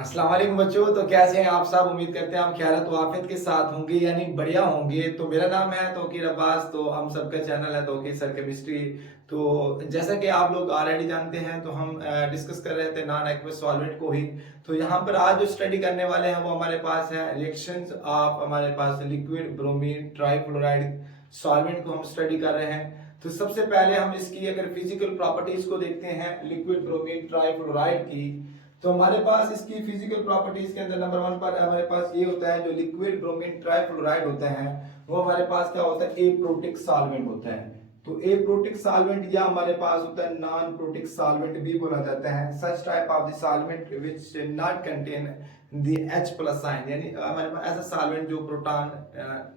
अस्सलाम वालेकुम बच्चों। तो कैसे हैं आप सब? उम्मीद करते हैं आप खैरियत व आफियत के साथ होंगे यानी बढ़िया होंगे। तो मेरा नाम है तौकीर अब्बास। तो हम सबका चैनल है तौकीर सर केमिस्ट्री। तो जैसा कि आप लोग ऑलरेडी जानते हैं तो हम डिस्कस कर रहे थे नॉन एक्वस सॉल्वेंट को ही। तो यहाँ पर आज जो स्टडी करने वाले हैं वो हमारे पास है रिएक्शंस ऑफ हमारे पास लिक्विड ब्रोमीन ट्राईफ्लोराइड सॉल्वेंट को हम स्टडी कर रहे हैं। तो सबसे पहले हम इसकी अगर फिजिकल प्रॉपर्टीज को देखते हैं लिक्विड ब्रोमीन ट्राईफ्लोराइड की, तो हमारे पास इसकी फिजिकल प्रॉपर्टीज के अंदर नंबर वन पर हमारे पास ये होता है जो लिक्विड ब्रोमीन ट्राईफ्लोराइड होता है वो हमारे पास क्या होता है एप्रोटिक सॉल्वेंट होता है। तो एप्रोटिक सॉल्वेंट या हमारे पास होता है नॉन प्रोटिक सॉल्वेंट भी बोला जाता है। सच type of the solvent which not contain the H plus sign, यानी हमारे पास ऐसा सॉल्वेंट जो प्रोटॉन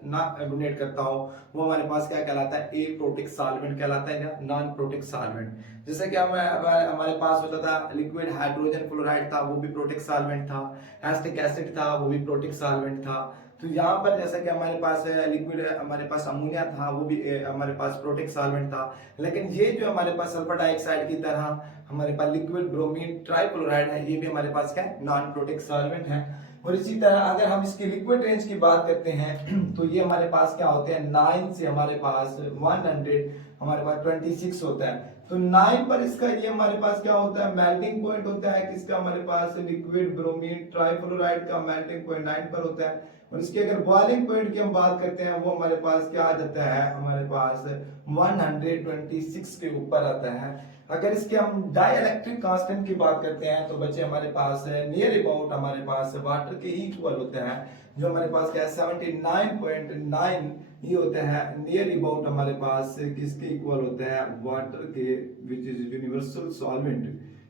ना डोनेट करता हो वो हमारे पास क्या कहलाता है एप्रोटिक सॉल्वेंट कहलाता है या नॉन प्रोटिक सॉल्वेंट। जैसे कि हमारे पास होता था लिक्विड हाइड्रोजन फ्लोराइड था वो भी प्रोटिक सॉल्वेंट था, एसिटिक एसिड था वो भी प्रोटिक सॉल्वेंट था। तो यहाँ पर जैसा कि हमारे पास लिक्विड हमारे पास अमोनिया था वो भी हमारे पास प्रोटिक सॉल्वेंट था। लेकिन ये जो हमारे पास सल्फर डाइऑक्साइड की तरह हमारे पास लिक्विड ब्रोमीन ट्राईक्लोराइड है ये भी हमारे पास क्या है नॉन प्रोटिक सॉल्वेंट है। और इसी तरह अगर हम इसकी लिक्विड रेंज की बात करते हैं तो ये हमारे पास क्या होते हैं 9 से हमारे पास 100 हमारे पास 26 होता है। तो 9 पर इसका ये हमारे पास क्या होता है मेल्टिंग पॉइंट होता है किसका हमारे पास लिक्विड ब्रोमीन ट्राईफ्लोराइड का मेल्टिंग पॉइंट 9 पर होता है। और इसके अगर बॉइलिंग पॉइंट की हम बात करते हैं वो हमारे पास क्या आ जाता है हमारे पास 126 के ऊपर आता है। अगर इसके हम डाइलेक्ट्रिक कांस्टेंट की बात करते हैं तो बच्चे हमारे पास नियर अबाउट हमारे पास वाटर के इक्वल होता है, जो हमारे पास क्या है 79.9 ये होता है नियर अबाउट हमारे पास किसके इक्वल होता है वाटर के विच इज यूनिवर्सल सॉल्वेंट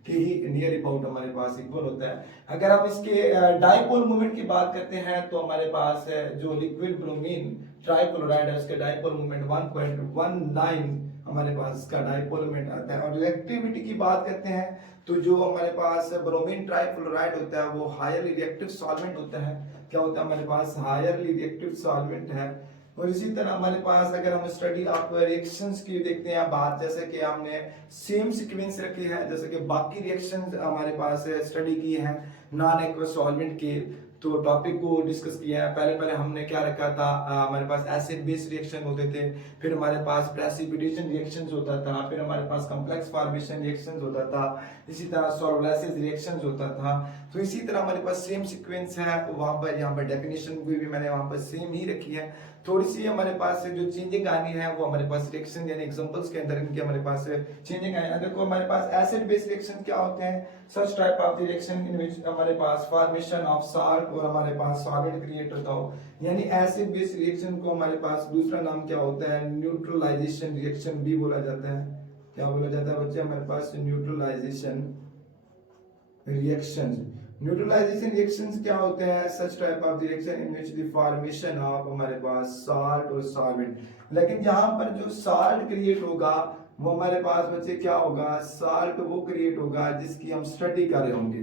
के ही नियर अबाउट हमारे पास इक्वल होता है। अगर हम इसके डाइपोल मोमेंट की बात करते हैं तो हमारे पास जो लिक्विड ब्रोमीन ट्राईक्लोराइड है उसके डाइपोल मोमेंट 1.19 हमारे पास इसका डाइपोल मोमेंट आता है। और रिएक्टिविटी की बात करते हैं तो जो हमारे पास ब्रोमीन ट्राईफ्लोराइड होता है वो हायरली रिएक्टिव सॉल्वेंट होता है। क्या होता है हमारे पास हायरली रिएक्टिव सॉल्वेंट है। और इसी तरह हमारे पास अगर हम स्टडी ऑफ रिएक्शंस की देखते हैं बात, जैसे कि हमने सेम सीक्वेंस रखी है जैसे कि बाकी रिएक्शंस हमारे पास स्टडी की है नॉन एक्वस सॉल्वेंट के, तो टॉपिक को डिस्कस किया है। पहले पहले हमने क्या रखा था हमारे पास एसिड बेस रिएक्शन होते थे, फिर हमारे पास प्रेसिपिटेशन रिएक्शंस होता था, फिर हमारे पास कॉम्प्लेक्स फॉर्मेशन रिएक्शंस होता था, इसी तरह सॉल्वोलाइसिस रिएक्शंस होता था। तो इसी तरह हमारे पास सेम सीक्वेंस है वहां पर, यहाँ पर डेफिनेशन भी मैंने वहां पर सेम ही रखी है। थोड़ी सी हमारे पास जो चेंजिंग आनी है वो हमारे पास रिएक्शन यानी एग्जांपल्स के अंदर इनके हमारे पास चेंजिंग आए। देखो हमारे पास एसिड बेस रिएक्शन क्या होते हैं, such type of reaction in which हमारे पास फॉर्मेशन ऑफ साल्ट और हमारे पास सॉलिड क्रिएट होता हो, यानी एसिड बेस रिएक्शन को हमारे पास दूसरा नाम क्या होता है न्यूट्रलाइजेशन रिएक्शन भी बोला जाता है। क्या बोला जाता है बच्चे हमारे पास न्यूट्रलाइजेशन रिएक्शंस। न्यूट्रलाइजेशन रिएक्शंस क्या होते हैं such type of reaction in which the formation of हमारे पास साल्ट और सॉल्वेंट। लेकिन यहाँ पर जो साल्ट क्रिएट होगा वो हमारे पास बच्चे क्या होगा साल्ट वो क्रिएट होगा जिसकी हम स्टडी कर रहे होंगे,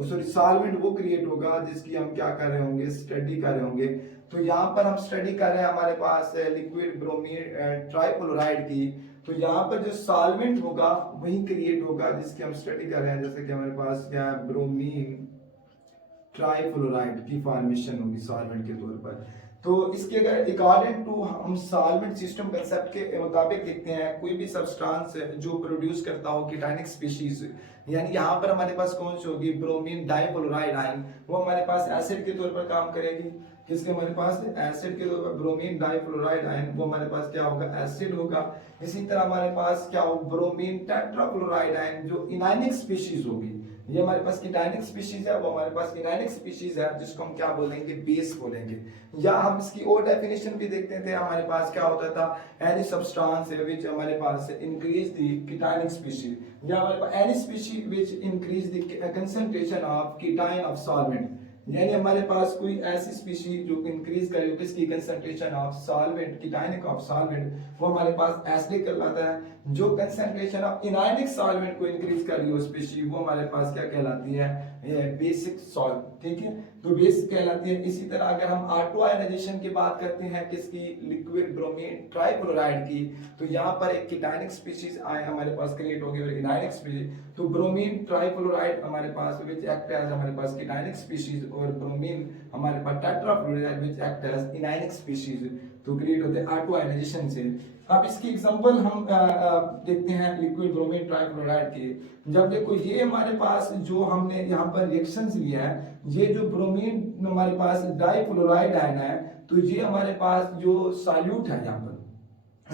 सॉरी सॉल्वेंट वो क्रिएट होगा जिसकी हम क्या कर रहे होंगे स्टडी कर रहे होंगे। तो यहाँ पर हम स्टडी कर रहे हैं हमारे पास लिक्विड ब्रोमीन ट्राईक्लोराइड की, तो यहाँ पर जो सॉल्वेंट होगा वही क्रिएट होगा जिसकी हम स्टडी कर रहे हैं। जैसे कि हमारे पास क्या है ब्रोमीन ट्राईफ्लोराइड की फॉर्मेशन होगी सॉल्वेंट के तौर पर। तो इसके अगर अकॉर्डिंग टू हम सॉल्वेंट सिस्टम कंसेप्ट के मुताबिक देखते हैं कोई भी सब्सटेंस जो प्रोड्यूस करता हो कीटानिक स्पीशीज, यानी यहाँ पर हमारे पास कौन सी होगी ब्रोमीन डाइफ्लोराइड आयन, वो हमारे पास एसिड के तौर पर काम करेगी। किसके हमारे पास एसिड के तौर पर ब्रोमीन डाइफ्लोराइड आयन वो हमारे पास क्या होगा एसिड होगा। इसी तरह हमारे पास क्या होगा ब्रोमीन टेट्राक्लोराइड आयन जो इनाइनिक स्पीशीज होगी, ये हमारे पास कीटानिक स्पीशीज है वो हमारे पास इनाइनिक स्पीशीज है जिसको हम क्या बोलेंगे बेस बोलेंगे। या हम इसकी और डेफिनेशन भी देखते थे हमारे पास क्या होता था एनी सब्सटेंस व्हिच हमारे पास इंक्रीज द कीटानिक स्पीशीज, या हमारे पास any species which increase the concentration of cation of solvent, यानी हमारे पास कोई ऐसी स्पीशीज जो इंक्रीज करे किसकी concentration of solvent cationic of solvent वो हमारे पास एसिडिक कहलाता है। जो कंसंट्रेशन ऑफ इनआयनिक सॉल्वेंट को इंक्रीज कर रही हो स्पीशीज, वो हमारे पास क्या कहलाती है, ये बेसिक सॉल्ट, ठीक है, तो बेसिक कहलाती है। इसी तरह अगर हम ऑटो आयनाइजेशन की बात करते हैं किसकी, लिक्विड ब्रोमीन ट्राइक्लोराइड की, तो यहाँ पर एक कीटायनिक स्पीशीज आए हमारे पास क्रिएट होगी और इनआयनिक स्पीशीज, तो ब्रोमीन ट्राइक्लोराइड हमारे पास विच एक्ट एज हमारे पास कीटायनिक स्पीशीज, और ब्रोमीन हमारे पास tetrafluoride which act as anionic species, तो क्रिएट होते हैं ऑटो आयनाइजेशन से। अब इसकी एग्जांपल हम देखते हैं लिक्विड ब्रोमीन ट्राइक्लोराइड की। जब देखो ये हमारे पास जो हमने यहाँ पर रिएक्शंस लिया है, ये जो ब्रोमीन हमारे पास डाइफ्लोराइड आयन है, तो ये हमारे पास जो सॉल्यूट है यहाँ पर,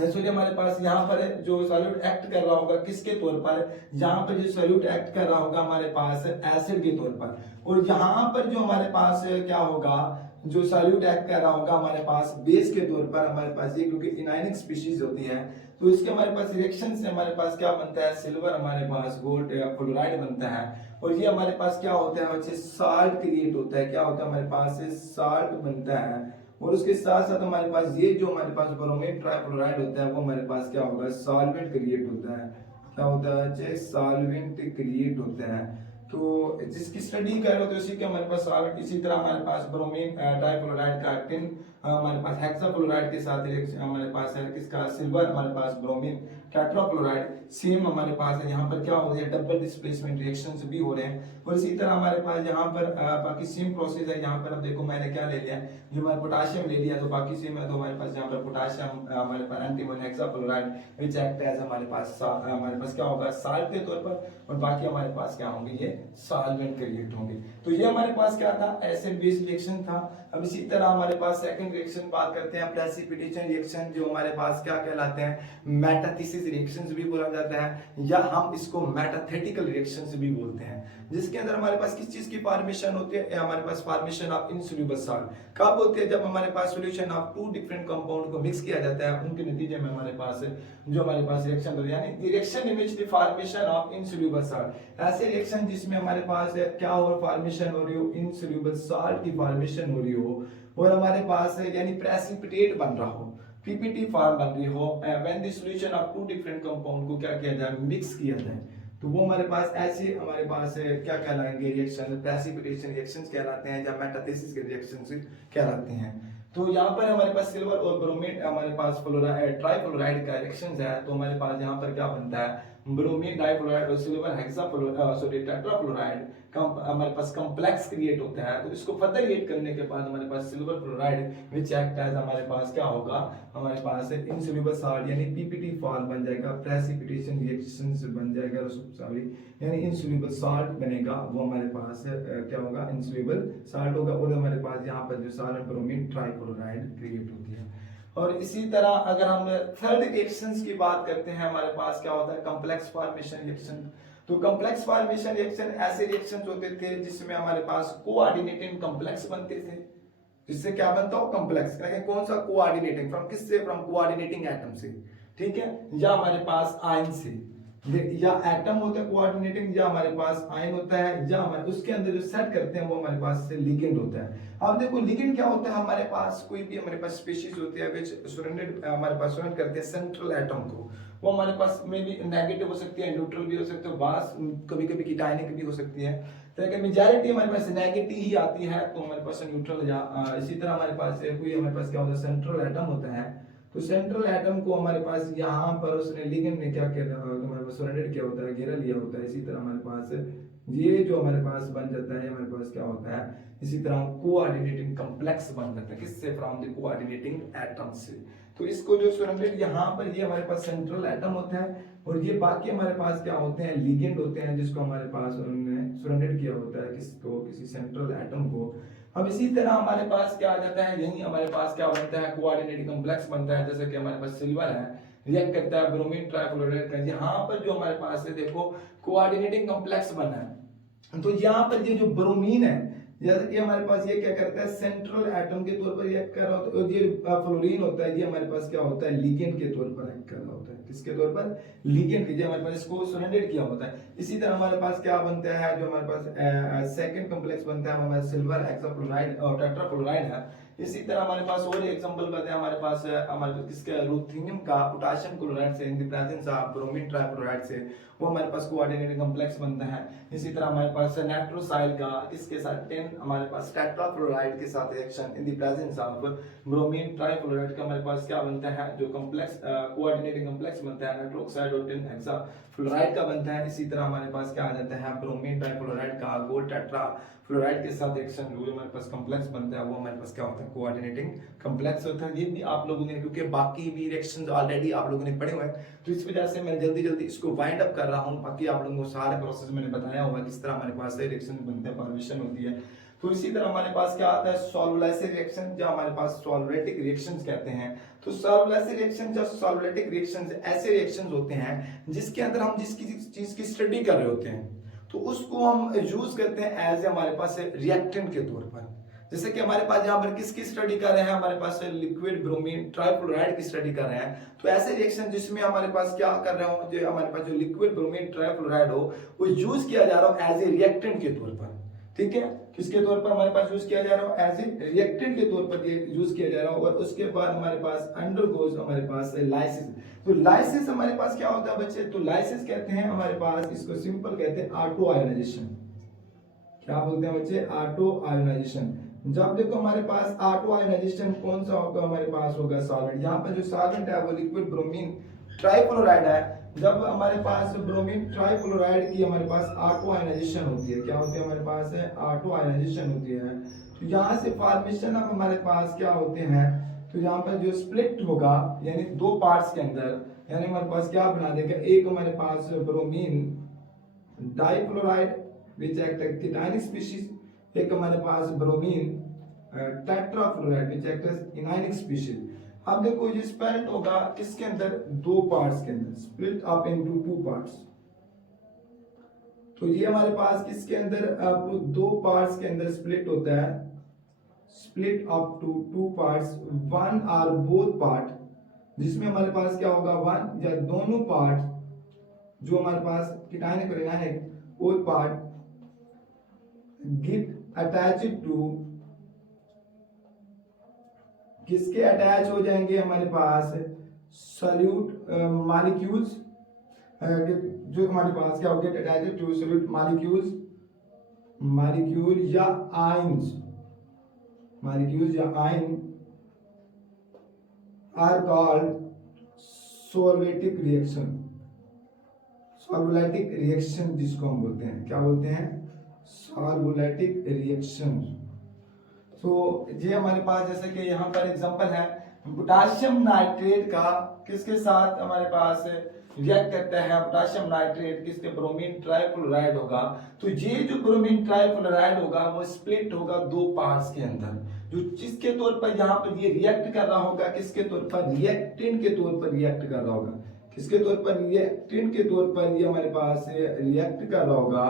सॉरी हमारे पास यहाँ पर जो सॉल्यूट एक्ट कर रहा होगा किसके तौर पर, यहाँ पर जो सॉल्यूट एक्ट कर रहा होगा हमारे पास एसिड के तौर पर, और यहाँ पर जो हमारे पास क्या होगा, जो सॉल्यूट एक्ट कर रहा होगा हमारे पास बेस के तौर पर हमारे पास ये, क्योंकि इनआयनिक स्पीशीज होती है, तो इसके हमारे पास रिएक्शन से हमारे पास क्या बनता है, सिल्वर हमारे पास गोल्ड फ्लोराइड बनता है, और ये हमारे पास क्या होता है बच्चे, साल्ट क्रिएट होता है, क्या होता है हमारे पास साल्ट बनता है, और उसके साथ साथ हमारे पास ये जो हमारे पास ब्रोमीन ट्राइफ्लोराइड होता है वो हमारे पास क्या होगा, सॉल्वेंट क्रिएट होता है, क्या होता है, सॉल्वेंट क्रिएट होता है। तो जिसकी स्टडी कर रहे हो तो इसी के हमारे पास सॉल्वेंट, इसी तरह हमारे पास ब्रोमीन डाइफ्लोराइड का एक्टिन हमारे पास हेक्साफ्लोराइड के साथ हमारे पास है किसका, सिल्वर हमारे पास ब्रोमीन टेट्राफ्लोराइड, सेम हमारे पास है, यहाँ पर क्या हो रहा है, डबल डिस्प्लेसमेंट रिएक्शंस भी हो रहे हैं, और इसी तरह हमारे पास यहाँ पर बाकी सेम प्रोसेस है। यहाँ पर अब देखो मैंने क्या ले लिया, जो हमारा पोटाशियम ले लिया, तो बाकी सेम है, तो हमारे पास यहाँ पर पोटाशियम हमारे पास एंटीमोन हेक्साफ्लोराइड विच एक्ट एज हमारे पास क्या होगा, साल्ट के तौर पर, और बाकी हमारे पास क्या होंगे, ये सॉल्वेंट क्रिएट होंगे। तो ये हमारे पास क्या था, एसिड बेस रिएक्शन था। अब इसी तरह हमारे पास सेकंड रिएक्शन बात करते हैं, प्रेसिपिटेशन रिएक्शन, जो हमारे पास क्या कहलाते हैं, मेटाथेसिस रिएक्शंस भी बोला जाता है, या हम इसको मेटाथेटिकल रिएक्शंस भी बोलते हैं, जिसके अंदर हमारे पास किस चीज की फॉर्मेशन होती है, हमारे पास फॉर्मेशन ऑफ इनसोल्यूबल सॉल्ट कब होती है, जब हमारे पास solution of two different compound को मिक्स किया जाता है, उनके नतीजे में हमारे पास जो हमारे पास रिएक्शन होती है, यानी reaction in which the formation of insoluble salt, ऐसे रिएक्शन जिसमें हमारे पास क्या हो, फॉर्मेशन हो रही हो, इनसोल्यूबल सॉल्ट की फॉर्मेशन हो रही हो, और हमारे पास यानी प्रेसिपिटेट बन रहा हो, पीपीटी फॉर्म बन रही हो, when the solution of two different compound को क्या किया जाए, मिक्स किया जाए, तो वो हमारे पास ऐसे हमारे पास क्या कहलाएंगे, रिएक्शन प्रेसिपिटेशन रिएक्शंस कहलाते हैं, या मेटाथेसिस के रिएक्शंस कहलाते हैं। तो यहाँ पर हमारे पास सिल्वर और ब्रोमीन हमारे पास ट्राइफ्लोराइड का रिएक्शंस है, तो हमारे पास यहाँ पर क्या बनता है, ब्रोमीन डाइफ्लोराइड और सिल्वर टेट्राफ्लोराइड हमारे पास कॉम्प्लेक्स क्रिएट होता है। तो इसको फर्दर रिएक्ट करने के बाद हमारे पास silver fluoride which act as हमारे पास क्या होगा, हमारे पास इनसोल्यूबल सॉल्ट यानी पीपीटी फॉर्म बन जाएगा, प्रेसिपिटेशन रिएक्शंस बन जाएगा, सॉरी यानी इनसोल्यूबल सॉल्ट बनेगा, वो हमारे पास क्या होगा, इनसोल्यूबल सॉल्ट होगा, और हमारे पास यहाँ पर जो सॉल्वेंट ब्रोमीन ट्राइक्लोराइड क्रिएट होती है। और इसी तरह अगर हम थर्ड रिएक्शंस की बात करते हैं, हमारे पास क्या होता है, कॉम्प्लेक्स फॉर्मेशन रिएक्शन। तो कॉम्प्लेक्स फॉर्मेशन रिएक्शन ऐसे रिएक्शंस होते थे जिसमें हमारे पास कोऑर्डिनेटिंग कॉम्प्लेक्स बनते थे, जिससे क्या बनता हो, कॉम्प्लेक्स। कौन सा कोऑर्डिनेटिंग, फ्रॉम किससे, फ्रॉम कोऑर्डिनेटिंग एटम से, ठीक है, या हमारे पास आयन से, या एटम होता है कोऑर्डिनेटिंग, या हमारे पास आयन होता है, या हमारे उसके अंदर जो सेट करते हैं वो हमारे पास लिगेंड होता है। अब देखो लिगेंड क्या होता है, हमारे पास कोई भी हमारे पास स्पीशीज होती है विच सराउंडेड हमारे पास सराउंड करते हैं सेंट्रल एटम को, वो हमारे पास में भी नेगेटिव हो सकती है, न्यूट्रल भी हो सकते हैं, बास कभी कभी कीटायनिक भी हो सकती है, तो मेजॉरिटी हमारे पास नेगेटिव ही आती है, तो हमारे पास न्यूट्रल, या इसी तरह हमारे पास कोई हमारे पास क्या होता है, सेंट्रल एटम होता है, तो सेंट्रल एटम को हमारे पास यहाँ पर उसने लिगेंड ने क्या किया, हमारे पास सराउंडेड किया होता है, घेरा लिया होता है। इसी तरह हमारे पास ये जो हमारे पास बन जाता है, हमारे पास क्या होता है, इसी तरह कोऑर्डिनेटिंग कॉम्प्लेक्स बन जाता है, किससे, फ्रॉम द कोऑर्डिनेटिंग एटम से। तो इसको जो सराउंडेड यहाँ पर ये हमारे पास सेंट्रल एटम होता है, और ये बाकी हमारे पास क्या होते हैं, लिगेंड होते हैं, जिसको हमारे पास उन्होंने सराउंडेड किया होता है, किसको, किसी सेंट्रल एटम को। अब इसी तरह हमारे पास क्या आ जाता है, यही हमारे पास क्या बनता है, कोऑर्डिनेटिंग कॉम्प्लेक्स बनता है, जैसे कि हमारे पास सिल्वर है, रिएक्ट करता है ब्रोमीन ट्राइफ्लोराइड का, यहाँ पर जो हमारे पास है देखो कोऑर्डिनेटिंग कॉम्प्लेक्स बना है, तो यहाँ पर ये जो ब्रोमीन है, जैसे कि हमारे पास ये क्या करता है, सेंट्रल एटम के तौर पर रिएक्ट कर रहा होता है, और ये फ्लोरीन होता है, ये हमारे पास क्या होता है, लिगेंड के तौर पर एक्ट कर रहा होता है, किसके तौर पर, लिगेंड के, जो हमारे पास इसको सराउंडेड किया होता है। इसी तरह हमारे पास क्या बनता है, जो हमारे पास सेकंड कॉम्प्लेक्स बनता है, हमारे सिल्वर हेक्साफ्लोराइड और टेट्राफ्लोराइड है, इसी तरह हमारे पास और एग्जांपल बताते हैं, हमारे पास किसका रूथेनियम का पोटेशियम क्लोराइड से in the presence of bromine trichloride से वो हमारे पास कोऑर्डिनेटेड कॉम्प्लेक्स बनता है। इसी तरह हमारे पास नाइट्रोसाइल का किसके साथ 10 हमारे पास टेट्राफ्लोराइड के साथ reaction in the presence of bromine trichloride का हमारे पास क्या बनता है, जो कॉम्प्लेक्स कोऑर्डिनेटेड कॉम्प्लेक्स बनता है नाइट्रोक्साइड और 10 हेक्सा फ्लोराइड का बनता है। इसी तरह हमारे पास क्या आ जाता है, ब्रोमीन ट्राइक्लोराइड का गोल्ड टेट्रा फ्लोराइड के साथ रिएक्शन जो हमारे पास कॉम्प्लेक्स बनता है वो हमारे पास क्या होता है, कोऑर्डिनेटिंग कॉम्प्लेक्स होता है। ये भी आप लोगों ने, क्योंकि बाकी भी रिएक्शंस ऑलरेडी आप लोगों ने पढ़े हुए हैं, तो इस वजह से मैं जल्दी जल्दी इसको वाइंड अप कर रहा हूँ। बाकी आप लोगों को सारे प्रोसेस मैंने बताया हुआ किस तरह हमारे पास रिएक्शन बनते हैं, फॉर्मेशन होती है। तो इसी तरह हमारे पास क्या आता है, सॉल्वोलाइसिस रिएक्शन, जो हमारे पास सॉल्वेटिक रिएक्शंस कहते हैं। तो सॉल्वोलाइसिस रिएक्शन या सॉल्वेटिक रिएक्शंस ऐसे रिएक्शंस होते हैं जिसके अंदर हम जिसकी चीज की स्टडी कर रहे होते हैं तो उसको हम यूज करते हैं एज हमारे पास रिएक्टेंट के तौर पर। जैसे कि हमारे पास यहाँ पर किसकी स्टडी कर रहे हैं, हमारे पास लिक्विड ब्रोमीन ट्राइफ्लोराइड की स्टडी कर रहे हैं। तो ऐसे रिएक्शन जिसमें हमारे पास क्या कर रहे हो, जो हमारे पास जो लिक्विड ब्रोमीन ट्राइफ्लोराइड हो वो यूज किया जा रहा हो एज ए रिएक्टेंट के तौर पर। ठीक है, किसके तौर पर हमारे पास यूज किया जा रहा हो, एज ए रिएक्टेंट के तौर पर ये यूज किया जा रहा हो। और उसके बाद हमारे पास अंडरगोज हमारे पास लाइसिस। तो लाइसिस हमारे पास क्या होता है बच्चे, तो लाइसिस कहते हैं हमारे पास, इसको सिंपल कहते हैं ऑटो आयोनाइजेशन। क्या बोलते हैं बच्चे, ऑटो आयोनाइजेशन। जब देखो हमारे पास ऑटो आयोनाइजेशन कौन सा होगा, हमारे पास होगा सॉल्वेंट। यहाँ पर जो सॉल्वेंट है वो लिक्विड ब्रोमीन ट्राइफ्लोराइड है। जब हमारे पास ब्रोमीन ट्राइफ्लोराइड की हमारे पास ऑटो आयोनाइजेशन होती है, क्या होती है हमारे पास है, ऑटो आयोनाइजेशन होती है। तो यहाँ से फॉर्मेशन ऑफ हमारे पास क्या होते हैं, तो यहाँ पर जो स्प्लिट होगा यानी दो पार्ट्स के अंदर, यानी हमारे पास क्या बना देगा, एक हमारे पास bromine difluoride which act as cationic species, एक हमारे पास bromine tetrafluoride which act as anionic species. अब देखो ये स्प्लिट होगा किसके अंदर, दो पार्ट्स के अंदर, split up into two parts. तो ये हमारे पास किसके अंदर, अब दो पार्ट्स के अंदर स्प्लिट होता है, split up to two parts, one or both part, जिसमें हमारे पास क्या होगा, वन या दोनों पार्ट जो हमारे पास कीटायनिक और anionic both part get attached to, किसके अटैच हो जाएंगे हमारे पास, सॉल्यूट मॉलिक्यूल्स, जो हमारे पास क्या हो get attached to solute molecules, molecule या आयंस, मॉलिक्यूल्स या ion are called solvatic reaction. Solvolytic reaction जिसको हम बोलते हैं, क्या बोलते हैं, सॉल्वोलाइटिक रिएक्शन। तो ये हमारे पास जैसे कि यहाँ पर एग्जांपल है, पोटेशियम नाइट्रेट का किसके साथ हमारे पास रिएक्ट करता है, पोटेशियम नाइट्रेट किसके, ब्रोमीन ट्राइफ्लोराइड होगा। तो ये जो ब्रोमीन ट्राइफ्लोराइड होगा वो स्प्लिट होगा दो पार्ट्स के अंदर, जो जिसके तौर पर यहाँ पर ये रिएक्ट कर रहा होगा, किसके तौर पर, रिएक्टेंट के तौर पर रिएक्ट कर रहा होगा, किसके तौर पर, रिएक्टेंट के तौर पर ये हमारे पास रिएक्ट कर रहा होगा।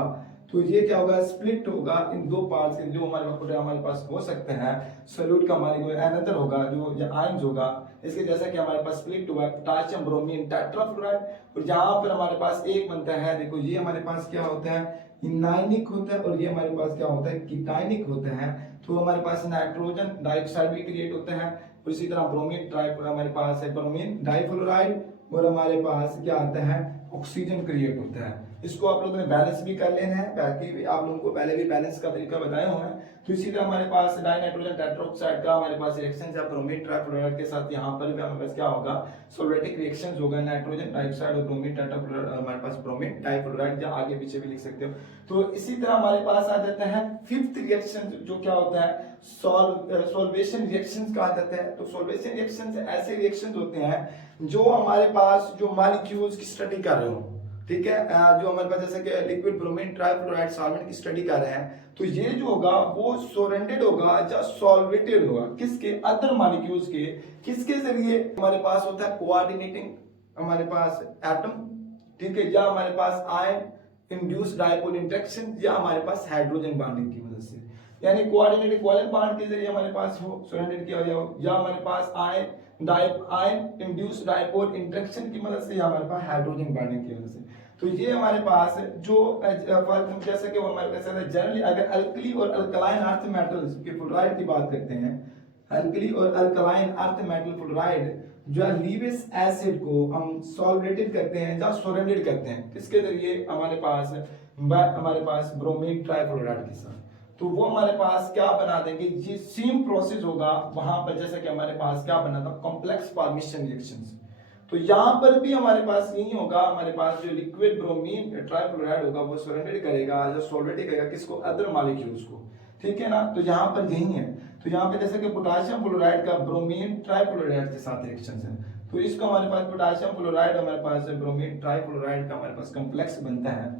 तो ये क्या होगा, स्प्लिट होगा इन दो पार्ट्स के, जो हमारे पास हो सकते हैं, सॉल्यूट का हमारे अनदर होगा जो आयंस होगा, इसके जैसा कि हमारे पास स्प्लिट हुआ पोटेशियम ब्रोमीन टेट्राफ्लोराइड, और यहाँ पर हमारे पास एक बनता है, देखो ये हमारे पास क्या होता है, इनायनिक होता है, और ये हमारे पास क्या होता है, कीटायनिक होता है। तो हमारे पास नाइट्रोजन डाइऑक्साइड भी क्रिएट होता है, और इसी तरह ब्रोमीन हमारे पास है ब्रोमीन डाइफ्लोराइड, और हमारे पास क्या आता है, ऑक्सीजन क्रिएट होता है। इसको आप लोगों ने बैलेंस भी कर लेना है, बाकी आप लोगों को पहले भी बैलेंस का तरीका बताया हुआ है। तो इसी तरह हमारे पास डाइनाइट्रोजन टेट्राऑक्साइड का हमारे पास रिएक्शन है ब्रोमीन ट्राइफ्लोराइड के साथ, यहाँ पर भी हमारे पास क्या होगा, सॉल्वेटिक रिएक्शंस होगा, नाइट्रोजन डाइऑक्साइड और ब्रोमीन टेट्राफ्लोराइड, हमारे पास ब्रोमीन डाइफ्लोराइड, या आगे पीछे भी लिख सकते हो। तो इसी तरह हमारे पास आ जाता है फिफ्थ रिएक्शन, जो क्या होता है, सॉल्वेशन रिएक्शंस कहा जाता है। तो सॉल्वेशन रिएक्शंस ऐसे रिएक्शंस होते हैं जो हमारे पास जो मॉलिक्यूल्स की स्टडी कर रहे हो, ठीक है, जो हमारे पास जैसे कि लिक्विड ब्रोमीन ट्राइफ्लोराइड सॉल्वेंट की स्टडी कर रहे हैं, तो ये जो होगा वो सॉल्वेंटेड होगा या सॉल्वेटेड होगा, किसके, अदर मॉलिक्यूल्स के, किसके जरिए, हमारे पास होता है कोऑर्डिनेटिंग हमारे पास एटम, ठीक है, या हमारे पास आयन इंड्यूस्ड डाइपोल इंटरेक्शन, या हमारे पास हाइड्रोजन बॉन्डिंग की मदद से, यानी कोऑर्डिनेटेड कोवलेंट बॉन्ड के जरिए हमारे पास हो सॉल्वेंटेड किया जाए, या हमारे पास आयन इंड्यूस्ड डाइपोल इंटरेक्शन की मदद से, या हमारे पास हाइड्रोजन बॉन्डिंग की मदद से। तो ये हमारे पास जो जैसे कि हमारे पास जनरली अगर अल्कली और अल्कलाइन अर्थ मेटल्स के फ्लोराइड की बात करते हैं, अल्कली और अल्कलाइन अर्थ मेटल फ्लोराइड जो है लीविस एसिड को हम सॉल्वेटेड करते हैं या सोरेंडेड करते हैं, किसके जरिए, हमारे पास ब्रोमीन ट्राइफ्लोराइड के साथ। तो वो हमारे पास क्या बना देंगे, ये सेम प्रोसेस होगा वहां पर जैसे कि हमारे पास क्या बना था, कॉम्प्लेक्स फॉर्मेशन रिएक्शंस। तो यहाँ पर भी हमारे पास यही होगा, हमारे पास जो लिक्विड ब्रोमीन ट्राइफ्लोराइड होगा वो सरेंडेड करेगा, जो सॉल्वेटेड करेगा किसको, अदर मॉलिक्यूल्स को, ठीक है ना। तो यहाँ पर यही है। तो यहाँ पे जैसे कि पोटेशियम फ्लोराइड का ब्रोमीन ट्राइफ्लोराइड के साथ रिएक्शन है, तो इसको हमारे पास पोटेशियम फ्लोराइड, हमारे पास ब्रोमीन ट्राइफ्लोराइड का हमारे पास कॉम्प्लेक्स बनता है।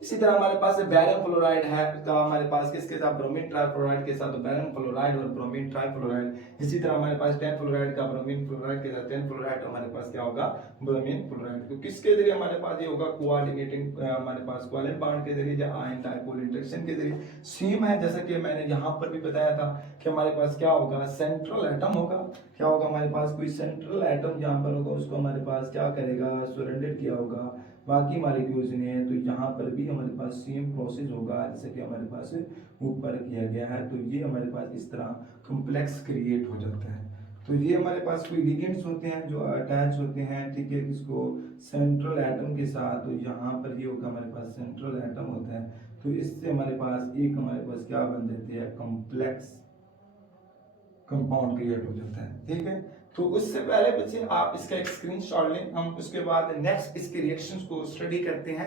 इसी तरह हमारे पास बैरियम फ्लोराइड है, तो हमारे पास किसके साथ, ब्रोमीन ट्राइफ्लोराइड के साथ, तो बैरियम फ्लोराइड और ब्रोमीन ट्राइफ्लोराइड। इसी तरह हमारे पास टेन फ्लोराइड का ब्रोमीन फ्लोराइड के साथ टेन फ्लोराइड, हमारे पास क्या होगा, ब्रोमीन फ्लोराइड। तो किसके जरिए हमारे पास ये होगा, कोऑर्डिनेटिंग, हमारे पास कोवैलेंट बॉन्ड के जरिए या आयन डाइपोल इंटरेक्शन के जरिए। सेम है जैसा कि मैंने यहाँ पर भी बताया था कि हमारे पास क्या होगा, सेंट्रल एटम होगा। क्या होगा, हमारे पास कोई सेंट्रल एटम जहाँ पर होगा उसको हमारे पास क्या करेगा, सरेंडेड किया होगा बाकी मॉलिक्यूल्स ने। तो यहाँ पर भी हमारे पास सेम प्रोसेस होगा जैसे कि हमारे पास ऊपर किया गया है। तो ये हमारे पास इस तरह कॉम्प्लेक्स क्रिएट हो जाता है। तो ये हमारे पास कोई लिगेंड्स होते हैं जो अटैच होते हैं, ठीक है, किसको, सेंट्रल एटम के साथ। तो यहाँ पर ये होगा हमारे पास सेंट्रल एटम होता है, तो इससे हमारे पास एक हमारे पास क्या बन जाती है, कॉम्प्लेक्स कंपाउंड क्रिएट हो जाता है, ठीक है। तो उससे पहले बच्चे आप इसका एक स्क्रीनशॉट लें, हम उसके बाद नेक्स्ट इसके रिएक्शंस को स्टडी करते हैं।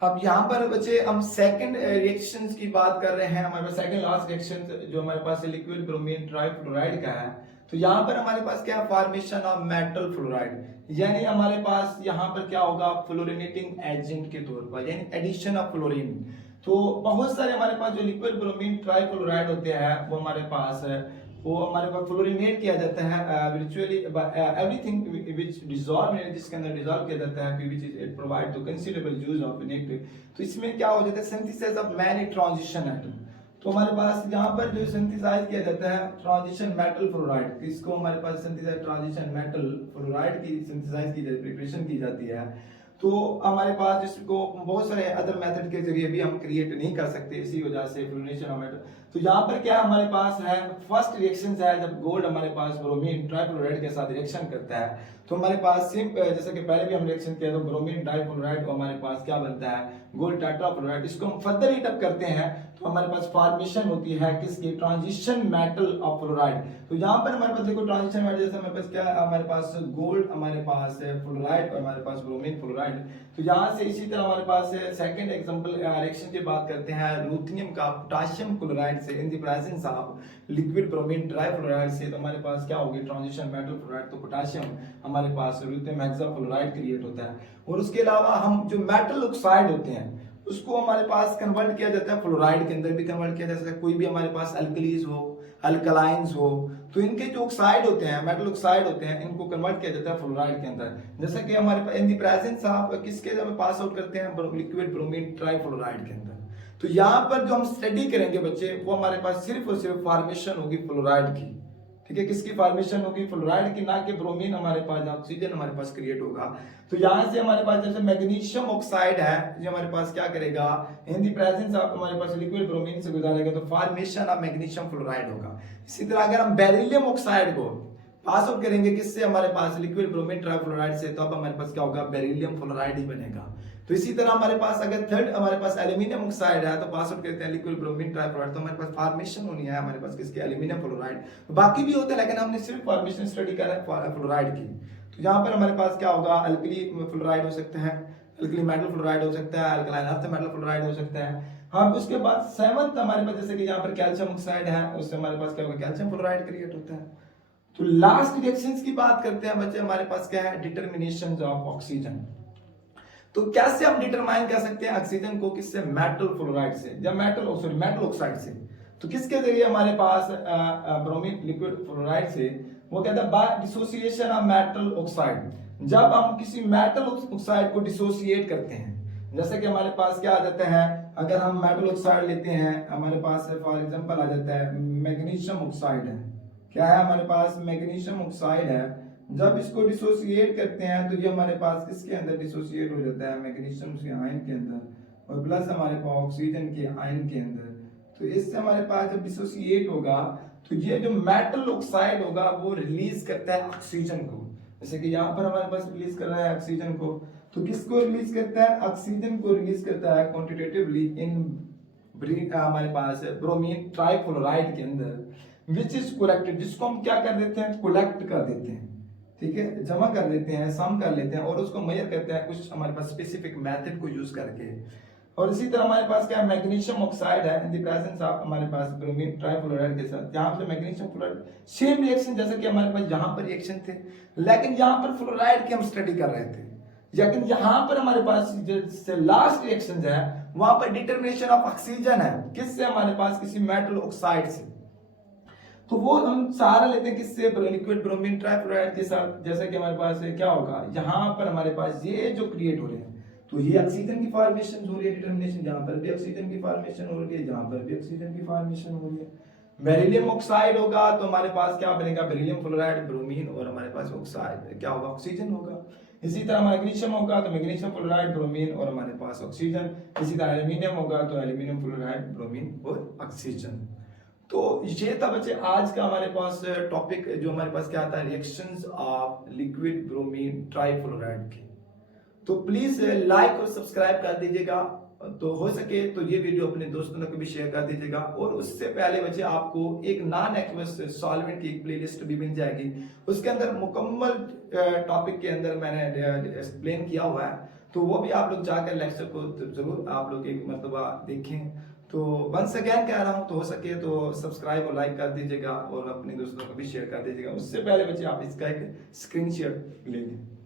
अब यहाँ पर बच्चे हम सेकंड रिएक्शंस की बात कर रहे हैं। हमारे पास सेकंड लास्ट रिएक्शन जो हमारे पास लिक्विड ब्रोमीन ट्राइफ्लोराइड का है। तो यहाँ पर हमारे पास क्या, फॉर्मेशन ऑफ मेटल फ्लोराइड, यानी हमारे पास यहाँ पर क्या होगा, फ्लोरिनेटिंग एजेंट के तौर पर, यानी एडिशन ऑफ फ्लोरीन। तो बहुत सारे हमारे पास जो लिक्विड ब्रोमीन ट्राइफ्लोराइड होते हैं वो हमारे पास फ्लोरिनेट किया जाता है विर्चुअली एवरीथिंग व्हिच डिसॉल्व, जिसके अंदर डिसॉल्व किया जाता है, which is it provide to considerable use of inactive. तो इसमें क्या हो जाता है, synthesis of many transition atom. तो हमारे पास यहाँ पर जो सिंथेसाइज किया जाता है ट्रांजिशन मेटल फ्लोराइड, इसको हमारे पास सिंथेसाइज ट्रांजिशन मेटल फ्लोराइड की सिंथेसाइज की जाती, प्रिपरेशन की जाती है। तो हमारे पास इसको बहुत सारे अदर मेथड के जरिए भी हम क्रिएट नहीं कर सकते, इसी वजह से फ्लोरिनेशन ऑफ मेटल। तो यहाँ पर क्या हमारे पास है, फर्स्ट रिएक्शन है जब गोल्ड हमारे पास ब्रोमीन ट्राइफ्लोराइड के साथ रिएक्शन करता है, तो हमारे पास जैसे कि पहले भी हम रिएक्शन किया, तो ब्रोमीन ट्राइफ्लोराइड को हमारे पास क्या बनता है, गोल्ड टेट्राफ्लोराइड। इसको हम फर्दर हीट अप करते हैं तो हमारे पास फॉर्मेशन होती है किसकी, ट्रांजिशन मेटल ऑफ फ्लोराइड। तो यहाँ पर हमारे पास देखो ट्रांजिशन मेटल, जैसे हमारे पास क्या है, हमारे पास गोल्ड, हमारे पास फ्लोराइड और हमारे पास ब्रोमीन फ्लोराइड। तो यहाँ से इसी तरह हमारे पास सेकंड एग्जांपल रिएक्शन की बात करते हैं रुथेनियम का पोटेशियम क्लोराइड से in the presence of liquid bromine trifluoride से। तो हमारे पास क्या होगी, ट्रांजिशन मेटल फ्लोराइड, तो पोटेशियम हमारे पास रुथेनियम हेक्साफ्लोराइड क्रिएट होता है। और उसके अलावा हम जो मेटल ऑक्साइड होते हैं उसको हमारे पास कन्वर्ट किया जाता है फ्लोराइड के अंदर भी कन्वर्ट किया जा सकता है। कोई भी हमारे पास अल्कलीज हो, अल्कलाइंस हो, तो इनके जो ऑक्साइड होते हैं, मेटल ऑक्साइड होते हैं, इनको कन्वर्ट किया जाता है फ्लोराइड के अंदर। जैसे कि हमारे पास इन द प्रेजेंस ऑफ किसके जब पास आउट करते हैं, लिक्विड ब्रोमीन ट्राइफ्लोराइड के अंदर। तो यहाँ पर जो हम स्टडी करेंगे बच्चे, वो हमारे पास सिर्फ और सिर्फ फॉर्मेशन होगी फ्लोराइड की, ठीक है, किसकी फॉर्मेशन होगी, फ्लोराइड की, ना कि ब्रोमीन हमारे पास ऑक्सीजन हमारे पास क्रिएट होगा। तो यहाँ से हमारे पास जैसे मैग्नीशियम ऑक्साइड है जो हमारे पास क्या करेगा, इन द प्रेजेंस ऑफ हमारे पास लिक्विड ब्रोमीन से गुजारेगा तो फॉर्मेशन ऑफ मैग्नीशियम फ्लोराइड होगा। इसी तरह अगर हम बेरिलियम ऑक्साइड को पास आउट करेंगे किससे, हमारे पास लिक्विड ब्रोमीन ट्राइफ्लोराइड से, तो अब हमारे पास क्या होगा, बेरिलियम फ्लोराइड ही बनेगा। तो इसी तरह हमारे पास अगर थर्ड हमारे पास एल्यूमिनियम ऑक्साइड है तो पास आउट करते हैं लिक्विड ब्रोमीन ट्राइफ्लोराइड, तो हमारे पास फॉर्मेशन होनी है हमारे पास किसकी, एल्यूमिनियम फ्लोराइड। बाकी भी होते हैं लेकिन हमने सिर्फ फॉर्मेशन स्टडी करा है फ्लोराइड की। तो यहाँ पर हमारे पास क्या होगा, अल्कली फ्लोराइड हो सकता है, अल्कली मेटल फ्लोराइड हो सकता है, अल्कलाइन अर्थ मेटल फ्लोराइड हो सकता है। हाँ, उसके बाद सेवंथ हमारे पास जैसे कि यहाँ पर कैल्शियम ऑक्साइड है, उससे हमारे पास क्या होगा, कैल्शियम फ्लोराइड क्रिएट होता है। तो लास्ट रिएक्शंस की बात करते हैं बच्चे, हमारे पास क्या है, डिटरमिनेशन ऑफ ऑक्सीजन। तो कैसे हम डिटरमाइन कर सकते हैं ऑक्सीजन को, किससे, मेटल फ्लोराइड से या मेटल ऑक्साइड से। तो किसके जरिए, हमारे पास ब्रोमीन लिक्विड फ्लोराइड से, वो कहता है by dissociation of metal oxide. जब हम किसी मेटल ऑक्साइड को डिसोसिएट करते हैं, जैसे कि हमारे पास क्या आ जाता है, अगर हम मेटल ऑक्साइड लेते हैं, हमारे पास फॉर एग्जांपल आ जाता है मैग्नीशियम ऑक्साइड है। क्या है हमारे पास, मैग्नीशियम ऑक्साइड है। जब इसको डिसोसिएट करते हैं तो ये हमारे पास किसके अंदर डिसोसिएट हो जाता है, मैग्नीशियम के आयन के अंदर, और प्लस हमारे पास ऑक्सीजन के आयन के अंदर। तो इससे हमारे पास जब डिसोसिएट होगा तो ये जो मेटल ऑक्साइड होगा वो रिलीज करता है ऑक्सीजन को। जैसे कि यहाँ पर हमारे पास रिलीज कर रहा है ऑक्सीजन को, तो किसको रिलीज करता है, ऑक्सीजन को रिलीज करता है क्वांटिटेटिवली इन हमारे पास ब्रोमीन ट्राइफ्लोराइड के अंदर, विच इज कलेक्टेड, जिसको हम क्या कर देते हैं, कलेक्ट कर देते हैं, ठीक है, जमा कर देते हैं, सम कर लेते हैं और उसको मेजर करते हैं कुछ हमारे पास स्पेसिफिक मेथड को यूज करके। और इसी तरह हमारे पास क्या मैग्नीशियम ऑक्साइड है इन द प्रेजेंस ऑफ हमारे पास ब्रोमीन ट्राइफ्लोराइड के साथ, जहां पे मैग्नीशियम फ्लोराइड सेम रिएक्शन जैसे कि हमारे पास यहाँ पर रिएक्शन थे, लेकिन यहाँ पर फ्लोराइड की हम स्टडी कर रहे थे, लेकिन यहाँ पर हमारे पास जो लास्ट रिएक्शन है वहां पर डिटर्मिनेशन ऑफ ऑक्सीजन है, किससे, हमारे पास किसी मेटल ऑक्साइड से। तो वो हम सहारा लेते हैं किससे, लिक्विड ब्रोमीन ट्राइफ्लोराइड के साथ। जैसे कि हमारे पास क्या होगा, यहाँ पर हमारे पास ये जो क्रिएट हो रहे हैं, तो ये ऑक्सीजन की फॉर्मेशन हो रही है, डिटर्मिनेशन, जहां पर भी ऑक्सीजन की फॉर्मेशन हो रही है, जहां पर भी ऑक्सीजन की फॉर्मेशन हो रही है। बेरिलियम ऑक्साइड होगा तो हमारे पास क्या बनेगा, बेरिलियम फ्लोराइड, ब्रोमीन, और हमारे पास ऑक्साइड क्या होगा, ऑक्सीजन होगा। इसी तरह मैग्नीशियम होगा तो मैग्नीशियम फ्लोराइड, ब्रोमीन, और हमारे पास ऑक्सीजन। इसी तरह एल्यूमिनियम होगा तो एल्यूमिनियम फ्लोराइड, ब्रोमीन और ऑक्सीजन। तो ये था बच्चे आज का हमारे पास टॉपिक, जो हमारे पास क्या आता है, reactions of liquid bromine trifluoride की। तो प्लीज लाइक और सब्सक्राइब कर दीजिएगा, तो हो सके तो ये वीडियो अपने दोस्तों को भी शेयर कर दीजिएगा। और उससे पहले बच्चे आपको एक नॉन एक्वस सॉल्वेंट की एक प्लेलिस्ट भी मिल जाएगी, उसके अंदर मुकम्मल टॉपिक के अंदर मैंने एक्सप्लेन किया हुआ है, तो वो भी आप लोग जाकर लेक्चर को जरूर आप लोग एक मरतबा देखें। तो वंस अगेन कह रहा हूँ, तो हो सके तो सब्सक्राइब और लाइक कर दीजिएगा और अपने दोस्तों को भी शेयर कर दीजिएगा। उससे पहले बच्चे आप इसका एक स्क्रीनशॉट ले लें।